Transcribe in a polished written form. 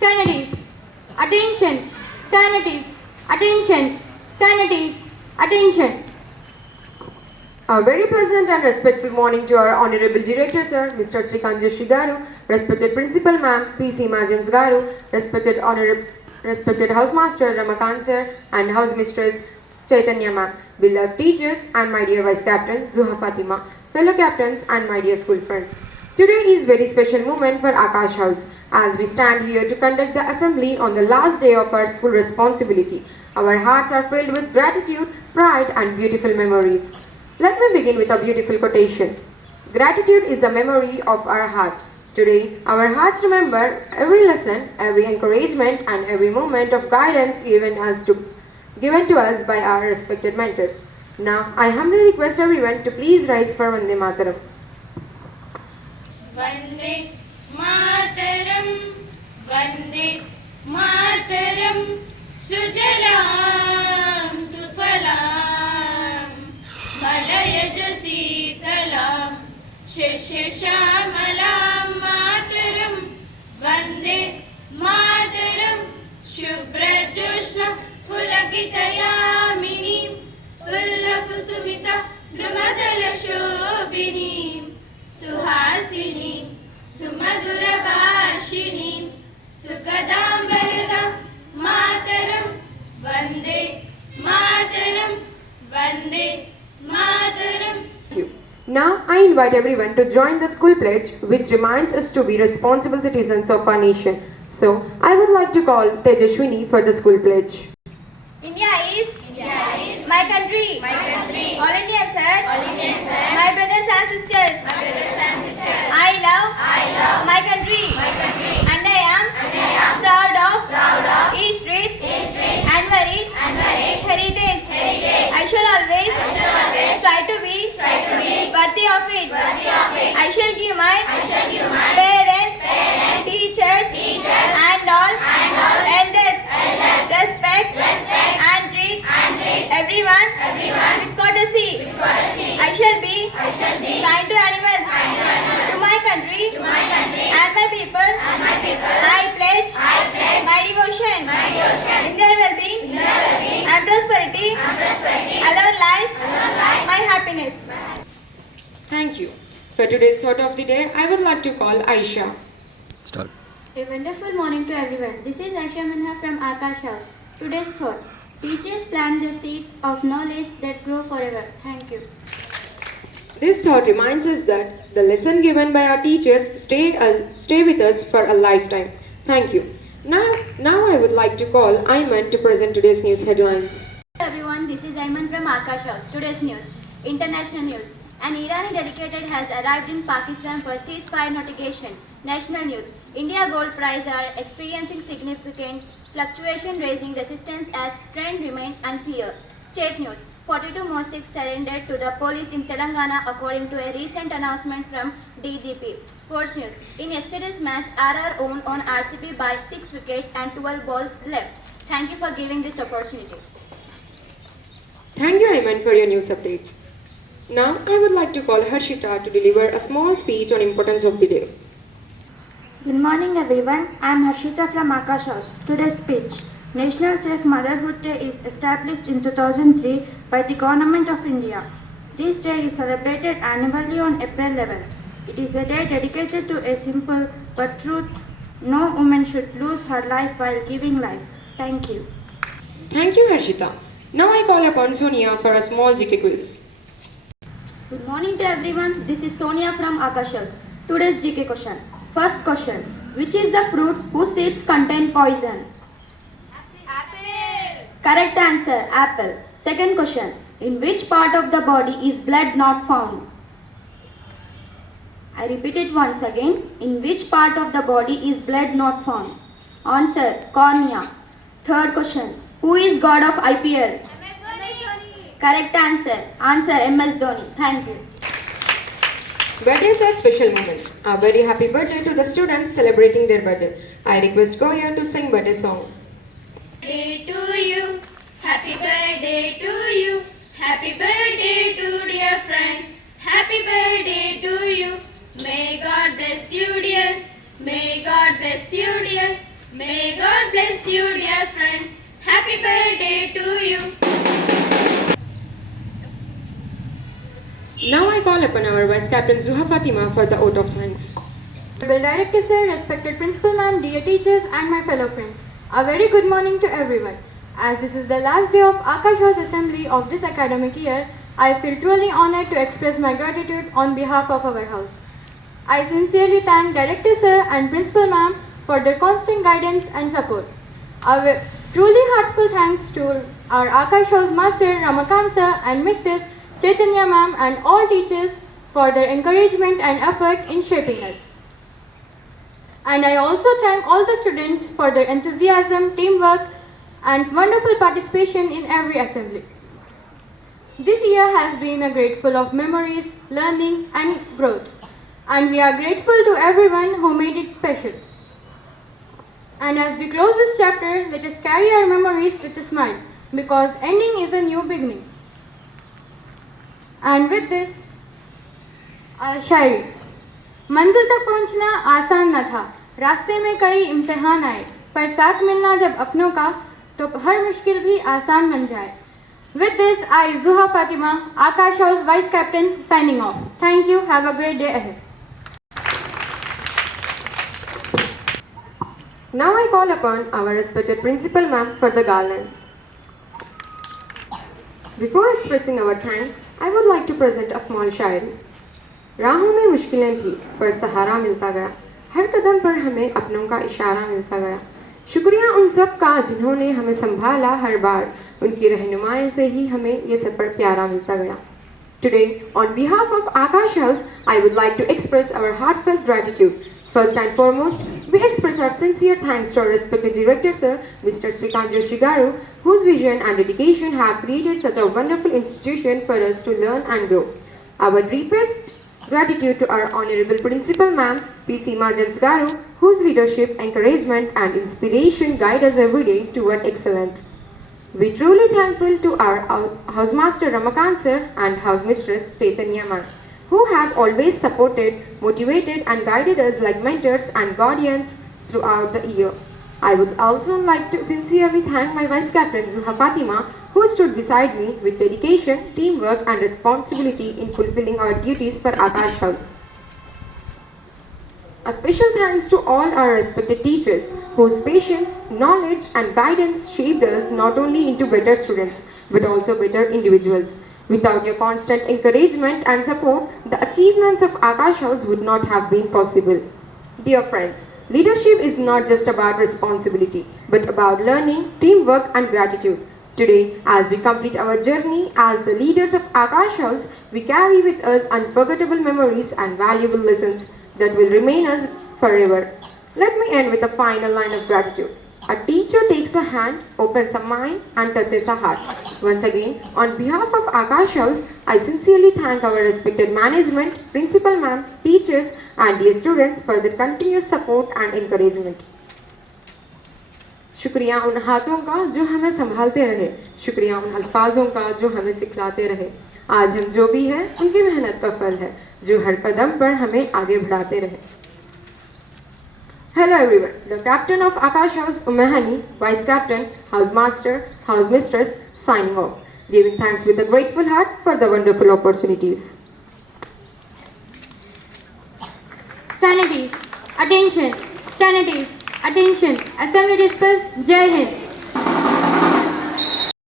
Stand Attention. Stand Attention. Stand Attention. A very pleasant and respectful morning to our Honorable Director Sir, Mr. Srikant Joshi Garu, respected Principal Ma'am, P. Seema James Garu, respected Housemaster Ramakant Sir and House Mistress Chaitanya Ma'am, beloved teachers and my dear Vice Captain Zuha Fatima, fellow captains and my dear school friends. Today is very special moment for Akash House as we stand here to conduct the assembly on the last day of our school responsibility. Our hearts are filled with gratitude, pride and beautiful memories. Let me begin with a beautiful quotation. Gratitude is the memory of our heart. Today, our hearts remember every lesson, every encouragement and every moment of guidance given to us by our respected mentors. Now, I humbly request everyone to please rise for Vande Mataram. Vande Mataram, Vande Mataram, Sujalam, Sufalam, Malayaj Sitalam, Sheshamalam Mataram, Vande Mataram, Shubrajushna, Fulakitayamini, Fullakusumita, Drumadala Shobini, Suhasini, Sumadurabhashini, Sukadambarada, Mataram, Vande Mataram, Vande Mataram. Now, I invite everyone to join the school pledge which reminds us to be responsible citizens of our nation. So, I would like to call Tejashwini for the school pledge. India is my country. All Indians are my brothers and sisters. I love my country. And I am proud of each rich and varied heritage. I shall always try to be worthy of it. I shall give my parents, teachers and all elders respect and treat everyone with courtesy. I shall be kind to animals, to my country and my people. I pledge my devotion in their well-being and prosperity. Alone lies my happiness. Thank you. For today's thought of the day, I would like to call Aisha. Start. A wonderful morning to everyone. This is Aisha Manha from Akash House. Today's thought. Teachers plant the seeds of knowledge that grow forever. Thank you. This thought reminds us that the lesson given by our teachers stay with us for a lifetime. Thank you. Now I would like to call Ayman to present today's news headlines. Hello everyone, this is Ayman from Akash House. Today's news. International news. An Irani delegate has arrived in Pakistan for ceasefire notification. National news. India gold price are experiencing significant fluctuation, raising resistance as trend remain unclear. State news. 42 mosques surrendered to the police in Telangana according to a recent announcement from DGP. Sports news. In yesterday's match, RR won on RCB by 6 wickets and 12 balls left. Thank you for giving this opportunity. Thank you, Ayman, for your news updates. Now I would like to call Harshita to deliver a small speech on importance of the day. Good morning everyone, I am Harshita from Akash House. Today's speech. National Safe Motherhood Day is established in 2003 by the Government of India. This day is celebrated annually on April 11th. It is a day dedicated to a simple but truth: no woman should lose her life while giving life. Thank you. Thank you, Harshita. Now I call upon Sonia for a small GK quiz. Good morning to everyone. This is Sonia from Akash House. Today's GK question. First question. Which is the fruit whose seeds contain poison? Apple. Correct answer. Apple. Second question. In which part of the body is blood not found? I repeat it once again. In which part of the body is blood not found? Answer. Cornea. Third question. Who is god of IPL? Correct answer. Answer MS Dhoni. Thank you. Birthdays are special moments. A very happy birthday to the students celebrating their birthday. I request Goya to sing birthday song. Birthday to you, happy birthday to you, happy birthday to dear friends, happy birthday to you. May God bless you dear, may God bless you dear, May God bless you, dear friends. Happy birthday to you. Now I call upon our Vice Captain Zuha Fatima for the oath of thanks. Honorable Director Sir, respected Principal Ma'am, dear teachers and my fellow friends, a very good morning to everyone. As this is the last day of Akash House Assembly of this academic year, I feel truly honored to express my gratitude on behalf of our house. I sincerely thank Director Sir and Principal Ma'am for their constant guidance and support. A truly heartfelt thanks to our Akash House Master Ramakant Sir and Mrs. Chaitanya Ma'am and all teachers for their encouragement and effort in shaping us. And I also thank all the students for their enthusiasm, teamwork, and wonderful participation in every assembly. This year has been a great full of memories, learning, and growth. And we are grateful to everyone who made it special. And as we close this chapter, let us carry our memories with a smile, because ending is a new beginning. And with this, शायरी मंजिल तक पहुंचना आसान न था, रास्ते में कई इम्तिहान आए, पर साथ मिलना जब अपनों का तो हर मुश्किल भी आसान बन जाए. With this, I, Zuha Fatima, Akash House Vice Captain, signing off. Thank you. Have a great day ahead. Now I call upon our respected Principal Ma'am for the garland. Before expressing our thanks, I would like to present a small शायरी. राहों में मुश्किलें थी पर सहारा मिलता गया, हर कदम पर हमें अपनों का इशारा मिलता गया. शुक्रिया उन सब का जिन्होंने हमें संभाला हर बार, उनकी रहनुमाई से ही हमें ये सफ़र प्यारा मिलता गया. Today, on behalf of Akash House, I would like to express our heartfelt gratitude. First and foremost, we express our sincere thanks to our respected Director Sir, Mr. Srikant Joshi Garu, whose vision and dedication have created such a wonderful institution for us to learn and grow. Our deepest gratitude to our Honorable Principal Ma'am, P. Seema James Garu, whose leadership, encouragement and inspiration guide us every day toward excellence. We truly thankful to our Housemaster Ramakant Sir and Housemistress Chaitanya Ma'am, who have always supported, motivated and guided us like mentors and guardians throughout the year. I would also like to sincerely thank my Vice Captain Zuha Fatima, who stood beside me with dedication, teamwork and responsibility in fulfilling our duties for Akash House. A special thanks to all our respected teachers, whose patience, knowledge and guidance shaped us not only into better students, but also better individuals. Without your constant encouragement and support, the achievements of Akash House would not have been possible. Dear friends, leadership is not just about responsibility, but about learning, teamwork and gratitude. Today, as we complete our journey as the leaders of Akash House, we carry with us unforgettable memories and valuable lessons that will remain us forever. Let me end with a final line of gratitude. A teacher takes a hand, opens a mind and touches a heart. Once again, on behalf of Akash House, I sincerely thank our respected management, principal ma'am, teachers and dear students for their continuous support and encouragement. शुक्रिया उन हाथों का जो हमें संभालते रहे, शुक्रिया उन अल्फाजों का जो हमें सिखलाते रहे. आज हम जो भी हैं, उनकी मेहनत का फल है, जो हर कदम पर हमें आगे बढ़ाते रहे. Hello everyone, the captain of Akash House, Umehani, Vice Captain, House Master, House Mistress, signing off, giving thanks with a grateful heart for the wonderful opportunities. Stand at ease. Attention. Stand at ease. Attention. Assembly dispersed. Jai Hind.